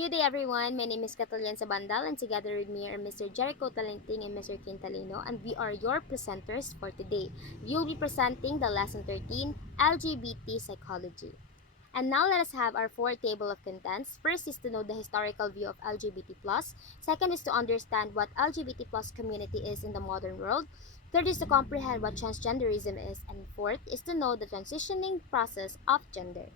Good day, everyone. My name is Catalan Sabandal, and together with me are Mr. Jericho Talenting and Mr. Quintalino, and we are your presenters for today. You'll be presenting the lesson 13, LGBT Psychology. And now let us have our fourth table of contents. First is to know the historical view of LGBT+. Second is to understand what LGBT plus community is in the modern world. Third is to comprehend what transgenderism is. And fourth is to know the transitioning process of gender.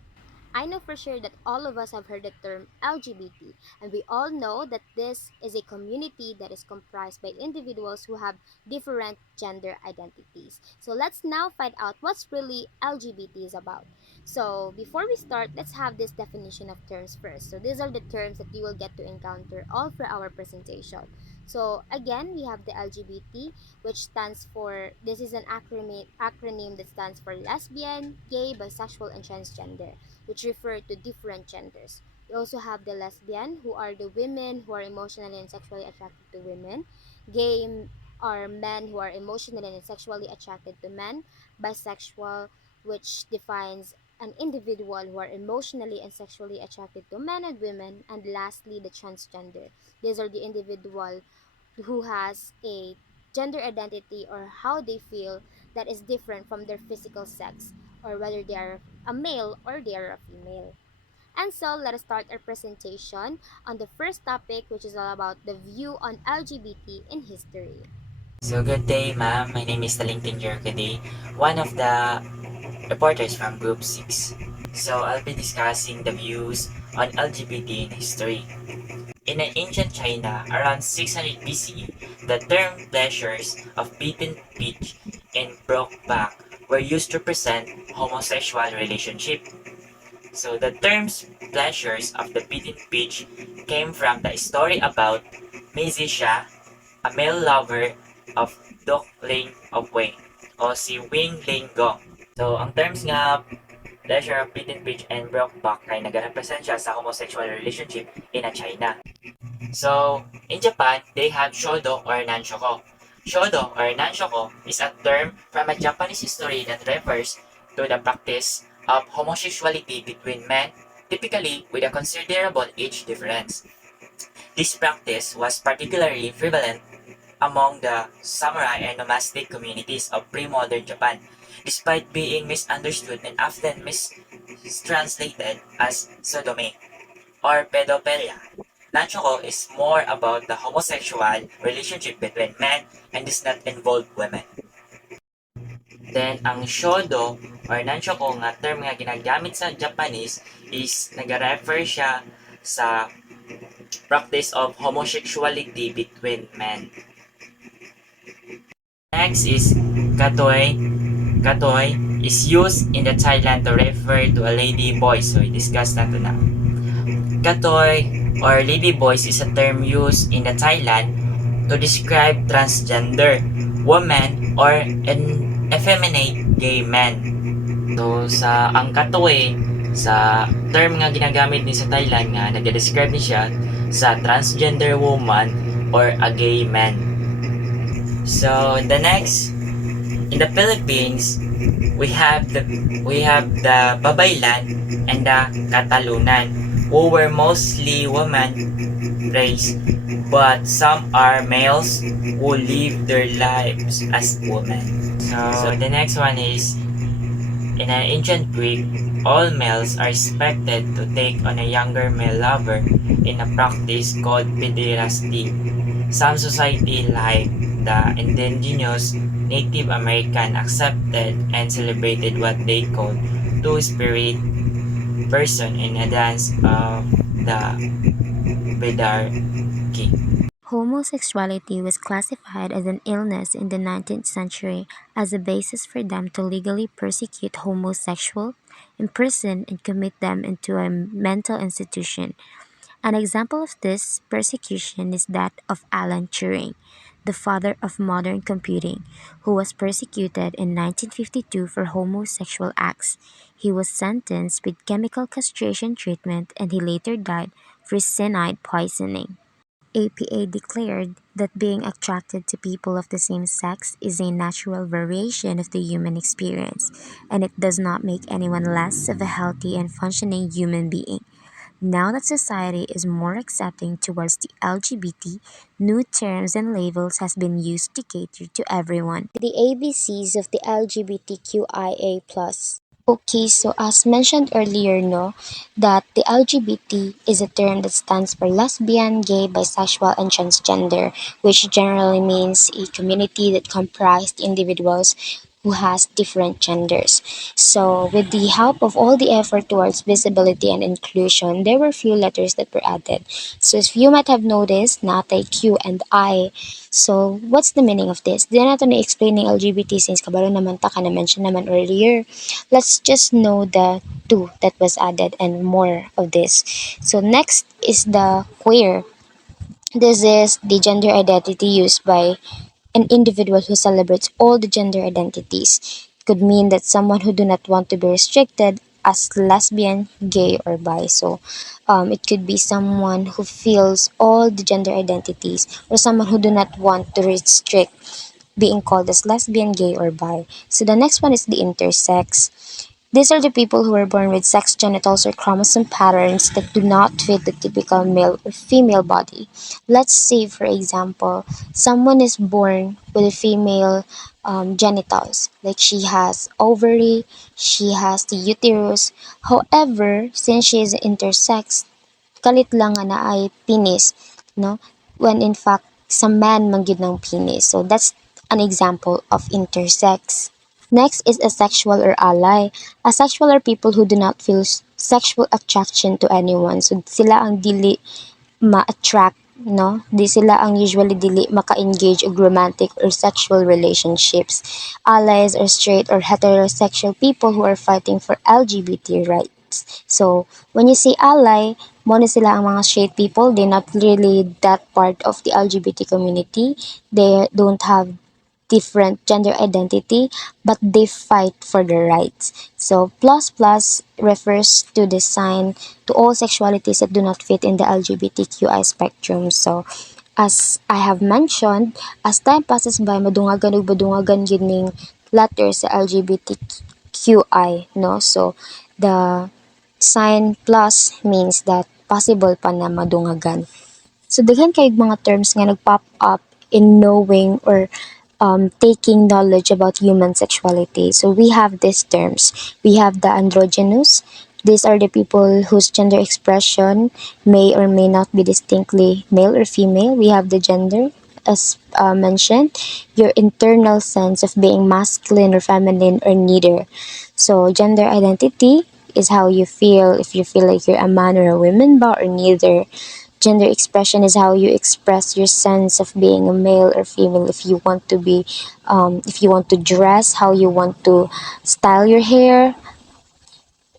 I know for sure that all of us have heard the term LGBT, and we all know that this is a community that is comprised by individuals who have different gender identities. So let's now find out what's really LGBT is about. So before we start, let's have this definition of terms first. So these are the terms that you will get to encounter all for our presentation. So again, we have the LGBT, which stands for, this is an acronym that stands for lesbian, gay, bisexual, and transgender, which refer to different genders. We also have the lesbian, who are the women who are emotionally and sexually attracted to women. Gay are men who are emotionally and sexually attracted to men. Bisexual, which defines an individual who are emotionally and sexually attracted to men and women. And lastly, the transgender. These are the individual who has a gender identity or how they feel that is different from their physical sex, or whether they are a male or they are a female. And so let us start our presentation on the first topic, which is all about the view on LGBT in history. So good day, ma'am. My name is Talingting Jerkady, one of the reporters from Group 6. So I'll be discussing the views on LGBT in history. In ancient China, around 600 BCE, the term pleasures of beaten pitch and broke back were used to represent homosexual relationship. So the terms pleasures of the beaten pitch came from the story about Meizisha, a male lover of Duk Ling of Wei, o si Wing Ling Gong. So, ang terms nga pleasure of beaten pitch and broke back ay nag-represent siya sa homosexual relationship in a China. So, in Japan, they have shodo or nanshoko. Shodo or nanshoko is a term from a Japanese history that refers to the practice of homosexuality between men, typically with a considerable age difference. This practice was particularly prevalent among the samurai and nomadic communities of pre-modern Japan, despite being misunderstood and often mistranslated as sodomy or pedophilia. Nanchoko is more about the homosexual relationship between men and does not involve women. Then, ang shodo or nanchoko nga term nga ginagamit sa Japanese is nag-refer siya sa practice of homosexuality between men. Next is katoy. Katoy is used in the Thailand to refer to a lady boy. So, i-discuss nato na. Katoy or lady boys is a term used in the Thailand to describe transgender women or an effeminate gay men. So, sa ang katoy, sa term nga ginagamit ni sa Thailand nga, nag-describe ni siya sa transgender woman or a gay man. So the next, in the Philippines, we have the Babaylan and the Katalunan, who were mostly women race, but some are males who live their lives as women. So the next one is, in an ancient Greek, all males are expected to take on a younger male lover in a practice called pederasty. Some society like the indigenous Native American accepted and celebrated what they called two-spirit person in a dance of the Bedarki. Homosexuality was classified as an illness in the 19th century as a basis for them to legally persecute homosexuals, imprison, and commit them into a mental institution. An example of this persecution is that of Alan Turing, the father of modern computing, who was persecuted in 1952 for homosexual acts. He was sentenced with chemical castration treatment and he later died for cyanide poisoning. APA declared that being attracted to people of the same sex is a natural variation of the human experience, and it does not make anyone less of a healthy and functioning human being. Now that society is more accepting towards the LGBT, new terms and labels has been used to cater to everyone. The ABCs of the LGBTQIA+. Okay, so as mentioned earlier, no, that the LGBT is a term that stands for lesbian, gay, bisexual, and transgender, which generally means a community that comprised individuals who has different genders. So, with the help of all the effort towards visibility and inclusion, there were few letters that were added. So, if you might have noticed, natay Q and I. So, what's the meaning of this? Di na nato na-explaining LGBT since kabalo naman ta ka na-mention naman earlier. Let's just know the two that was added and more of this. So, next is the queer. This is the gender identity used by an individual who celebrates all the gender identities. Could mean that someone who do not want to be restricted as lesbian, gay, or bi. So, it could be someone who feels all the gender identities, or someone who do not want to restrict being called as lesbian, gay, or bi. So the next one is the intersex. These are the people who are born with sex genitals or chromosome patterns that do not fit the typical male or female body. Let's say, for example, someone is born with a female genitals, like she has ovary, she has the uterus. However, since she is intersex, kalit lang nga na ay penis, no? When in fact, sa man man gyud ng penis. So that's an example of intersex. Next is asexual or ally. Asexual are people who do not feel sexual attraction to anyone. So sila ang dili ma-attract, no? Di sila ang usually dili maka-engage og romantic or sexual relationships. Allies are straight or heterosexual people who are fighting for LGBT rights. So, when you say ally, mo na sila ang mga straight people, they're not really that part of the LGBT community. They don't have different gender identity, but they fight for their rights. So plus plus refers to the sign to all sexualities that do not fit in the LGBTQI spectrum. So as I have mentioned, as time passes by, madungagan ug madungagan yun ning letters sa LGBTQI, no? So the sign plus means that possible pa na madungagan. So daghan kayong mga terms nga nag-pop up in knowing or taking knowledge about human sexuality. So we have these terms. We have the androgynous. These are the people whose gender expression may or may not be distinctly male or female. We have the gender, as mentioned, your internal sense of being masculine or feminine or neither. So gender identity is how you feel, if you feel like you're a man or a woman ba or neither. Gender expression is how you express your sense of being a male or female, if you want to be if you want to dress, how you want to style your hair.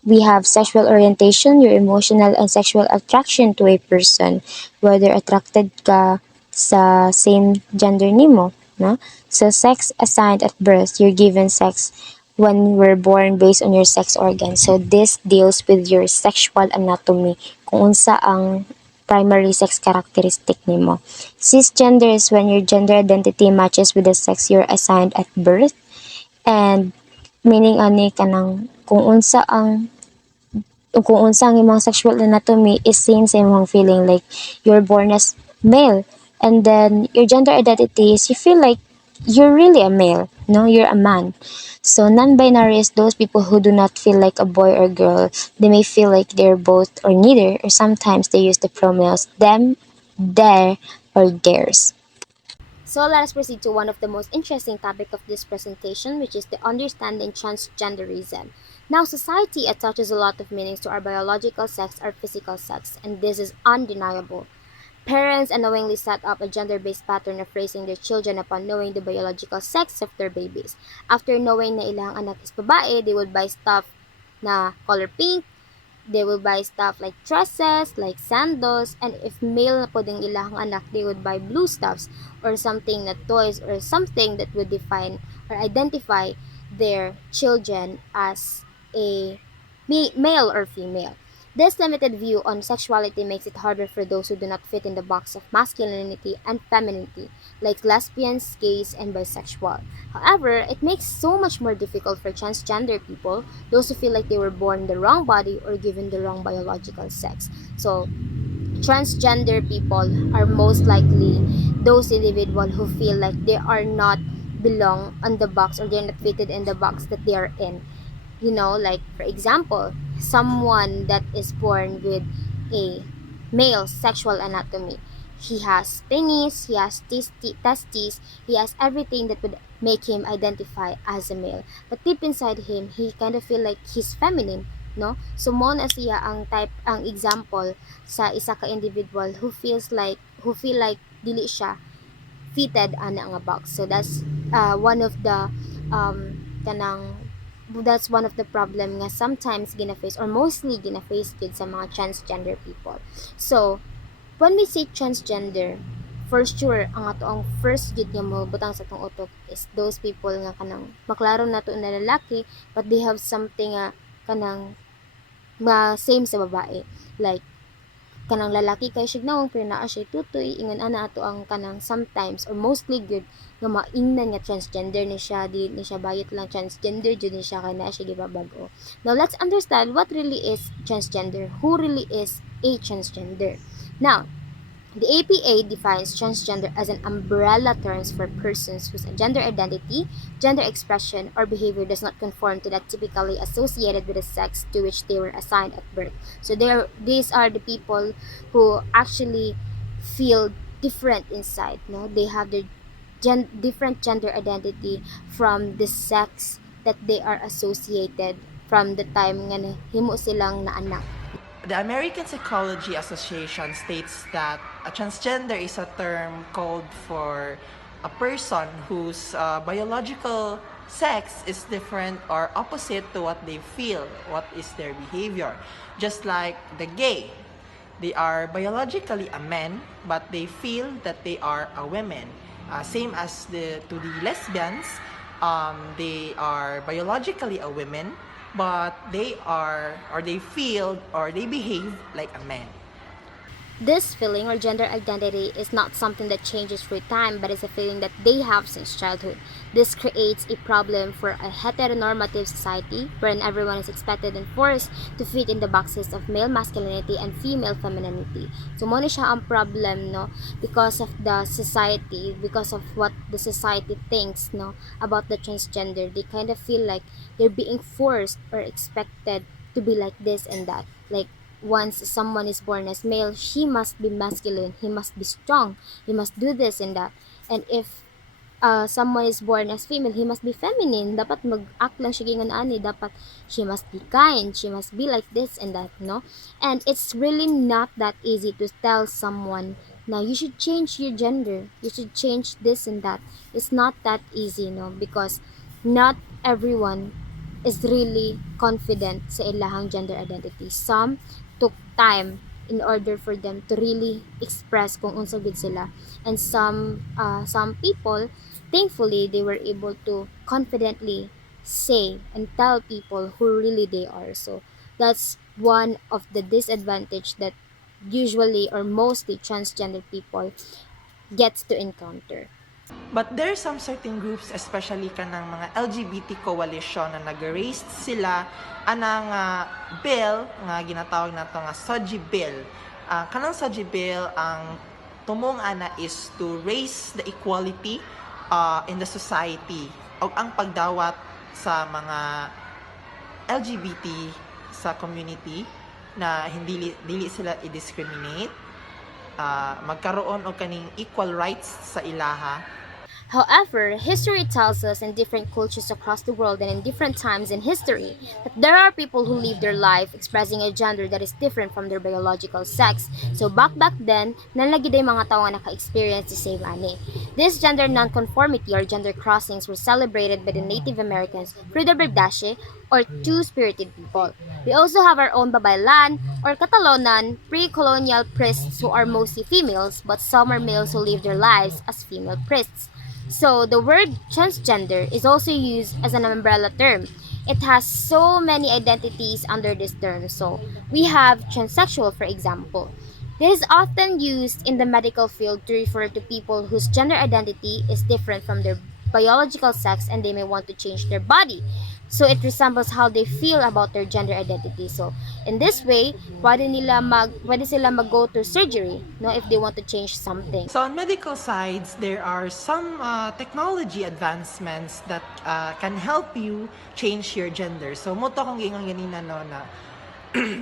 We have sexual orientation, your emotional and sexual attraction to a person, whether attracted ka sa same gender nimo, no? So sex assigned at birth, you're given sex when we're born based on your sex organ. So this deals with your sexual anatomy, kung unsa ang primary sex characteristic nimo. Cisgender is when your gender identity matches with the sex you're assigned at birth, and meaning ani kanang kung unsa ang imong sexual anatomy is same sa imong feeling, like you're born as male, and then your gender identity is you feel like you're really a male, no, you're a man. So non-binary is those people who do not feel like a boy or girl. They may feel like they're both or neither, or sometimes they use the pronouns them, their, or theirs. So let us proceed to one of the most interesting topic of this presentation, which is the understanding transgenderism. Now, society attaches a lot of meanings to our biological sex, our physical sex, and this is undeniable. Parents unknowingly set up a gender-based pattern of raising their children upon knowing the biological sex of their babies. After knowing na ilang anak is babae, they would buy stuff na color pink. They will buy stuff like dresses, like sandals, and if male na po ding ilang anak, they would buy blue stuffs or something na toys or something that would define or identify their children as a male or female. This limited view on sexuality makes it harder for those who do not fit in the box of masculinity and femininity, like lesbians, gays, and bisexual. However, it makes so much more difficult for transgender people, those who feel like they were born in the wrong body or given the wrong biological sex. So, transgender people are most likely those individuals who feel like they are not belong on the box or they're not fitted in the box that they are in. Like for example, someone that is born with a male sexual anatomy. He has penis, he has testes, he has everything that would make him identify as a male. But deep inside him, he kind of feel like he's feminine, no? So mo na siya ang example sa isa ka individual who feel like dili siya fitted ana nga box. So one of the kanang that's one of the problem nga sometimes gina-face or mostly gina-face gid sa mga transgender people. So, when we say transgender, for sure, ang ato ang first gid nga mo butang sa tong utok is those people nga kanang maklaro na to na lalaki but they have something nga kanang same sa babae. Like, kanang lalaki kay siya nawong pero naa siya tutoy ingon ana ato ang kanang sometimes or mostly good nga maingnan nga transgender ni siya di ni siya bayot lang transgender jud ni siya kay naa siya gibabag-o. Now let's understand what really is transgender, who really is a transgender. Now, the APA defines transgender as an umbrella term for persons whose gender identity, gender expression, or behavior does not conform to that typically associated with the sex to which they were assigned at birth. So these are the people who actually feel different inside. No, they have their different gender identity from the sex that they are associated from the time nga himo silang naanak. The American Psychology Association states that a transgender is a term called for a person whose biological sex is different or opposite to what they feel, what is their behavior. Just like the gay, they are biologically a man, but they feel that they are a woman. Same as to the lesbians, they are biologically a woman, but they are or they feel or they behave like a man. This feeling or gender identity is not something that changes through time, but is a feeling that they have since childhood. This creates a problem for a heteronormative society wherein everyone is expected and forced to fit in the boxes of male masculinity and female femininity. So mo ni siya ang problem, no, because of the society, because of what the society thinks, no, about the transgender. They kind of feel like they're being forced or expected to be like this and that. Like once someone is born as male, she must be masculine, he must be strong, he must do this and that. And if someone is born as female, he must be feminine. Dapat mag-act lang siya gingan ani. Dapat she must be kind, she must be like this and that, no? And it's really not that easy to tell someone na you should change your gender, you should change this and that. It's not that easy, no? Because not everyone is really confident sa ilahang gender identity. Some took time in order for them to really express kung unsa gid sila, and some people thankfully they were able to confidently say and tell people who really they are. So that's one of the disadvantage that usually or mostly transgender people gets to encounter. But there are some certain groups, especially kanang mga LGBT coalition na nag-raise sila anang bill nga ginatawag nato nga SOGI bill. Kanang SOGI bill ang tumong ana is to raise the equality in the society o ang pagdawat sa mga LGBT sa community na hindi dili sila i-discriminate, magkaroon og kaning equal rights sa ilaha. However, history tells us in different cultures across the world and in different times in history that there are people who live their life expressing a gender that is different from their biological sex. So back then, nalagi day mga tao nga naka-experience the same ani. This gender nonconformity or gender crossings were celebrated by the Native Americans through the Berdashe or two-spirited people. We also have our own Babaylan or Catalonan pre-colonial priests who are mostly females, but some are males who live their lives as female priests. So the word transgender is also used as an umbrella term. it has so many identities under this term. So we have transsexual, for example. This is often used in the medical field to refer to people whose gender identity is different from their biological sex and they may want to change their body. So it resembles how they feel about their gender identity. So in this way, pwede sila mag-go to surgery, no, if they want to change something. So on medical sides, there are some technology advancements that can help you change your gender. So mo to kung gingon ganina no na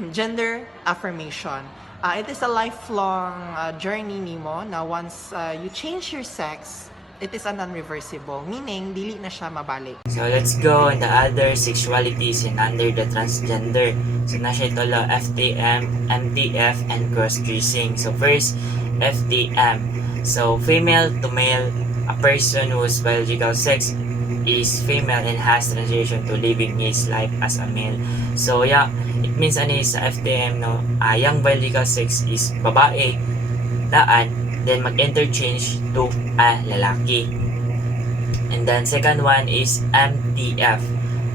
gender affirmation. It is a lifelong journey nimo na once you change your sex, it is a non-reversible, meaning dili na siya mabalik. So let's go on the other sexualities in under the transgender. So na siya ito FTM, MTF, and cross-dressing. So first, FTM. So female to male, a person whose biological sex is female and has transition to living his life as a male. So yeah, it means ano sa FTM no, yung biological sex is babae, daan, then mag-interchange to a lalaki. And then second one is MTF.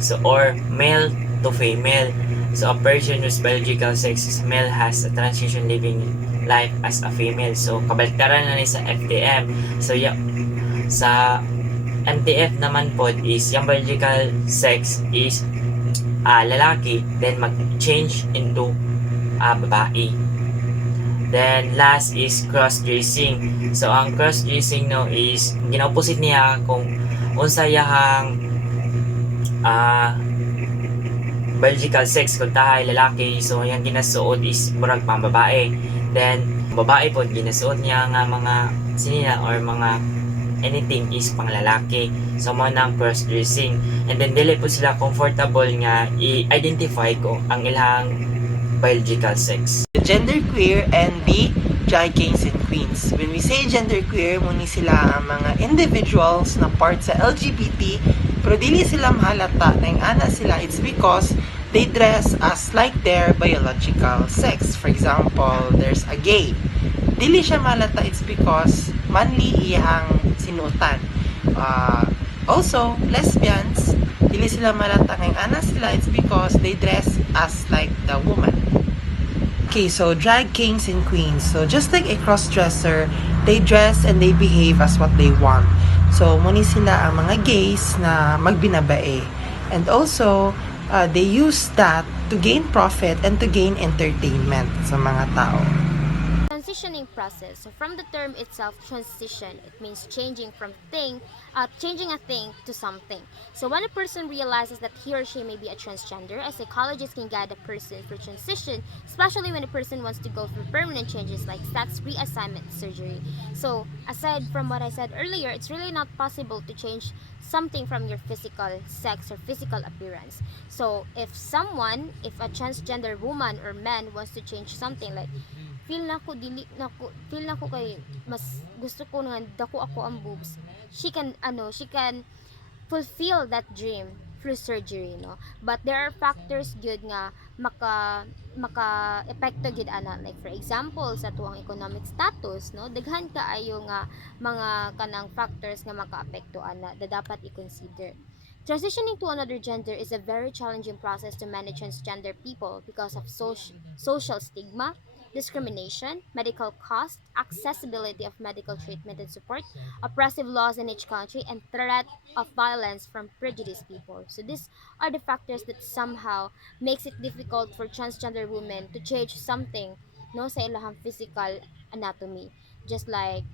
So or male to female. So a person whose biological sex is male has a transition living life as a female. So kabaliktaran na ni sa FTM. So yeah, sa MTF naman po is yung biological sex is lalaki, then mag-change into babae. Then last is cross-dressing. So ang cross-dressing no is gina-opposite niya kung unsa yahang biological sex kung tahay lalaki, so yung ginasuot is murag pang babae. Then babae po ginasuot niya nga mga sinina or mga anything is pang lalaki. So mo nang cross-dressing. And then dili po sila comfortable nga i-identify kung ang ilang biological sex. Genderqueer and the drag kings and queens. When we say genderqueer, muni sila ang mga individuals na part sa LGBT, pero dili sila mahalata na yung ana sila. It's because they dress as like their biological sex. For example, there's a gay. Dili siya mahalata, it's because manly iyang sinutan. Also, lesbians, dili sila mahalata ng ana sila, it's because they dress as like the woman. Okay, so drag kings and queens. So just like a cross-dresser, they dress and they behave as what they want. So muni sila ang mga gays na magbinabae. And also, they use that to gain profit and to gain entertainment sa mga tao. Transitioning process. So from the term itself, transition, it means changing a thing to something. So when a person realizes that he or she may be a transgender, a psychologist can guide a person for transition, especially when a person wants to go through permanent changes like sex reassignment surgery. So aside from what I said earlier, it's really not possible to change something from your physical sex or physical appearance. So if a transgender woman or man wants to change something like feel na ko kay mas gusto ko nga dako ako ang boobs, she can fulfill that dream through surgery, no. But there are factors good nga maka epekto gid ana, like for example sa tuwang economic status, no, daghan kaayo nga mga kanang factors nga makaapekto ana da dapat i-consider. Transitioning to another gender is a very challenging process to manage transgender people because of social stigma, discrimination, medical cost, accessibility of medical treatment and support, oppressive laws in each country, and threat of violence from prejudiced people. So these are the factors that somehow makes it difficult for transgender women to change something, no, sa ilahang physical anatomy. Just like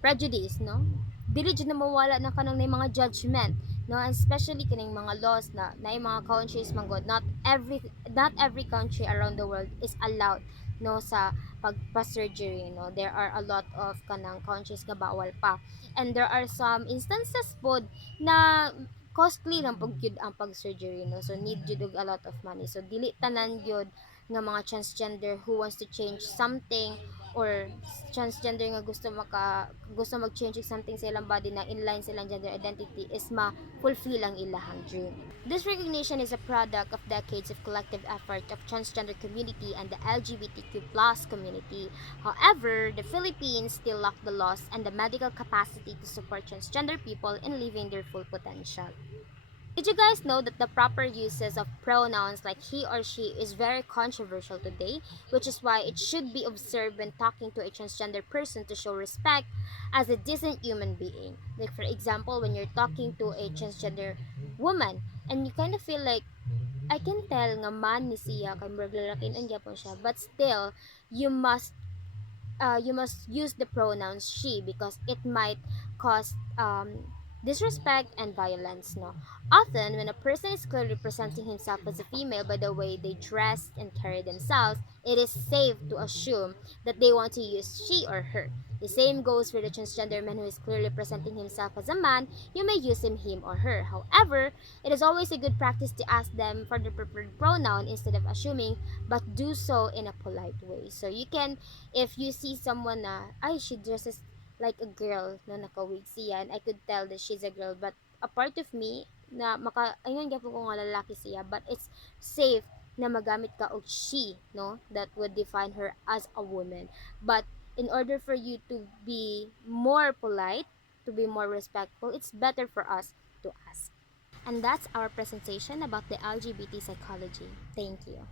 prejudice, no, dili jud na mawala na kanang na mga judgment, no, and especially kining mga laws na yung mga countries manggod, not every country around the world is allowed, no, sa pagpa-surgery, no. There are a lot of kanang countries nga bawal pa, and there are some instances pod na costly lang pag gyud ang pag-surgery, no, so need jud og a lot of money. So dili tanan gyud nga mga transgender who wants to change something or transgender nga gusto mag-change og something sa ilang body na inline sa ilang gender identity is ma-fulfill ang ilahang dream. This recognition is a product of decades of collective effort of transgender community and the LGBTQ+ community. However, the Philippines still lack the laws and the medical capacity to support transgender people in living their full potential. Did you guys know that the proper uses of pronouns like he or she is very controversial today, which is why it should be observed when talking to a transgender person to show respect as a decent human being. Like for example, when you're talking to a transgender woman and you kind of feel like I can tell nga man ni siya kay murag lalakin ang gyapon siya, but still you must you must use the pronouns she because it might cause disrespect and violence, no? Often when a person is clearly presenting himself as a female by the way they dress and carry themselves, it is safe to assume that they want to use she or her. The same goes for the transgender man who is clearly presenting himself as a man. You may use him or her. However, it is always a good practice to ask them for the preferred pronoun instead of assuming, but do so in a polite way. So you can, if you see someone na, ay, she dresses like a girl, no, nakawig siya, and I could tell that she's a girl, but a part of me, na ayun, gapo ko nga lalaki siya, but it's safe na magamit ka og she, no, that would define her as a woman. But in order for you to be more polite, to be more respectful, it's better for us to ask. And that's our presentation about the LGBT psychology. Thank you.